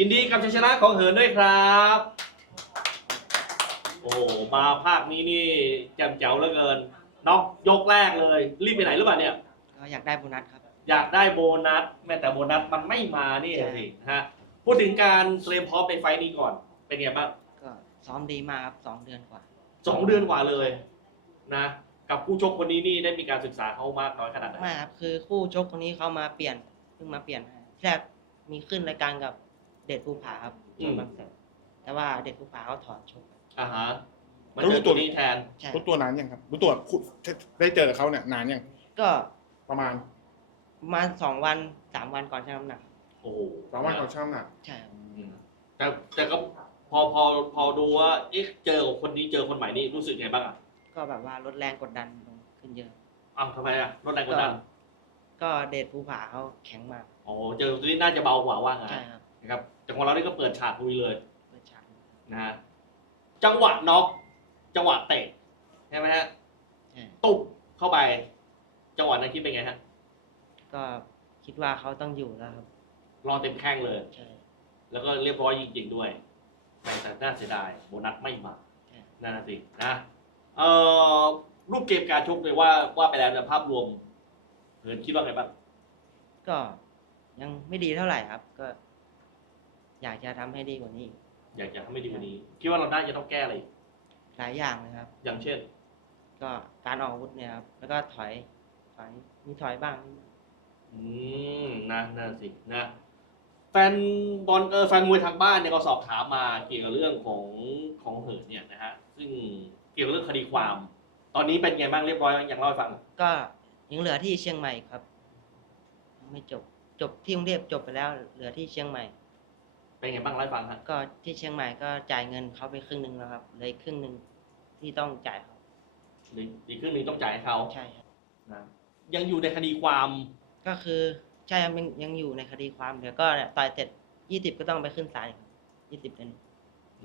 ยินดีกับชัยชนะของเหินด้วยครับ โอ้โหมาภาคนี้นี่แจ่มแจ๋วเหลือเกินน็อกยกแรกเลย รีบไปไหนหรือเปล่าเนี่ย ก็อยากได้โบนัสครับ อยากได้โบนัสแม้แต่โบนัสมันไม่มานี่สินะฮะพูดถึงการเตรียมพร้อมในไฟล์นี้ก่อน เป็นไงบ้างก็ซ้อมดีมากครับสองเดือนกว่าสองเดือนกว่าเลยนะกับคู่ชกคนนี้นี่ได้มีการศึกษาเขามากน้อยขนาดไหนไมาครับคือคู่ชกคนนี้เขามาเปลี่ยนเพิ่งมาเปลี่ยนให้แรกมีขึ้นรายการกับ เดชภูผาครับชนบางแสนแต่ว่าเดชภูผาเขาถอนชก อ่าฮะมันแล้วรู้เจอตัตัววนี้แทน ใช่รู้ตัวนานยังครับรู้ตัวคุณได้เจอเขาเนี่ยนานยังก็ประมาณประมาณสองวันสามวันก่อนชั่งน้ำหนัก โอ้โหสามวันก่อนช่างหนักใช่ครับอืมแต่แต่ก็พอพอพอดูว่าเอ๊ะเจอกับคนนี้เจอคนใหม่นี่รู้สึกไงบ้างอะก็แบบว่าลดแรงกดดันลงขึ้นเยอะอ้าวทำไมอะลดแรงกดดันก็เดชภูผาเขาแข็งมาก อ๋อเจอตัวนี้น่าจะเบากว่าว่าไงใช่ครับ นะครับแต่ของเรานี่ก็เปิดฉากลุยเลยเปิดฉากนะฮะจังหวะน็อกจังหวะเตะใช่ไหมฮะใช่ตุบเข้าไป จังหวะนั้นคิดเป็นไงฮะก็คิดว่าเขาต้องอยู่แล้วครับรอเต็มแข้งเลย ใช่ แล้วก็เรียบร้อยจริงๆด้วยแต่น่าเสียดายโบนัสไม่มาใช่นั่นนะสินะเอ่อรูปเกมการชกเลยว่าว่าไปแล้วเนี่ยภาพรวมเหินคิดว่าไงบ้างก็ยังไม่ดีเท่าไหร่ครับ ก็ อยากจะทำให้ดีกว่านี้อยากจะทำให้ดีกว่านี้ คิดว่าเราน่าจะต้องแก้อะไรอีกหลายอย่างเลยครับ อย่างเช่น ก็การออกอาวุธเนี่ยครับแล้วก็ถอยถอยมีถอยบ้าง อืมนะนั่นสินะ แฟนบอลเออแฟนมวยทางบ้านเนี่ยก็สอบถามมาเกี่ยวกับเรื่องของของเหินเนี่ยนะฮะซึ่งเกี่ยวกับเรื่องคดีความ ตอนนี้เป็นไงบ้างเรียบร้อยอย่างเล่าให้ฟัง ก็ยังเหลือที่เชียงใหม่ครับ ไม่จบจบที่กรุงเทพจบไปแล้ว เหลือที่เชียงใหม่ เป็นไงบ้างเล่าให้ฟังฮะก็ที่เชียงใหม่ก็จ่ายเงินเขาไปครึ่งหนึ่งแล้วครับเหลยครึ่งหนึ่งที่ต้องจ่ายเขาอีกอีกครึ่งหนึ่งต้องจ่ายให้เขาใช่ครับนะยังอยู่ในคดีความก็คือใช่ครับยังยังอยู่ในคดีความเดี๋ยวก็เนี่ยต่อยเสร็จยี่สิบก็ต้องไปขึ้นศาลอีกยี่สิบเดือน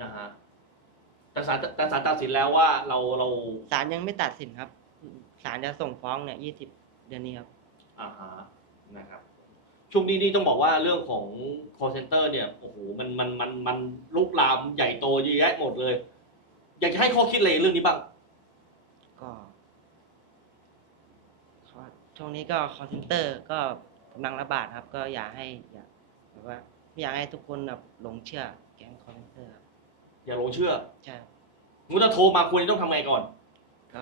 นะฮะแต่ศาลแต่ศาลตัดสินแล้วว่าเราเราศาลยังไม่ตัดสินครับศาลจะส่งฟ้องเนี่ยยี่สิบเดือนนี้ครับ อ่าฮะนะครับ ช่วงนี้นี่ต้องบอกว่าเรื่องของ call center เนี่ยโอ้โหมันมันมันมันลุกลามใหญ่โตเยอะแยะหมดเลย อยากจะให้ข้อคิดอะไรเรื่องนี้บ้าง ก็เขาช่วงนี้ก็คอ l เซนเตอร์ก็กำลังระบาดครับ ก็อยากให้อยากแบบว่าไม่อยากให้ทุกคนแบบหลงเชื่อแก๊งคอ l เซนเตอร์ครับอย่าหลงเชื่อใช่ครับมุถ้าโทรมาควรจะต้องทำไงก่อน ก็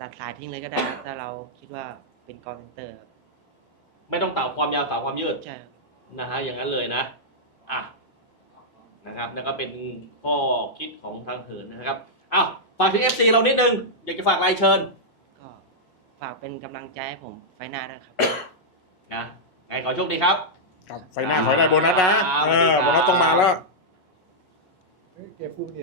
ตัดสายทิ้งเลยก็ได้ครับถ้าเราคิดว่าเป็นคอ l เซนเตอร์ครับ ไม่ต้องต่าความยาวต่าความยืดใช่ครับนะฮะอย่างนั้นเลยนะอะนะครับนั่นก็เป็นข้อคิดของทางเหินนะครับอ้าวฝากถึง FC เรานิดนึงอยากจะฝากรายเชิญ ก็ฝากเป็นกำลังใจให้ผมไฟหน้าด้วยครับ นะไงขอโชคดีครับครับไฟหน้าขอให้ได้โบนัสนะครับเออสวัสดีครับโบนัสต้องมาแล้วเฮ้ยแกพูดเนี่ย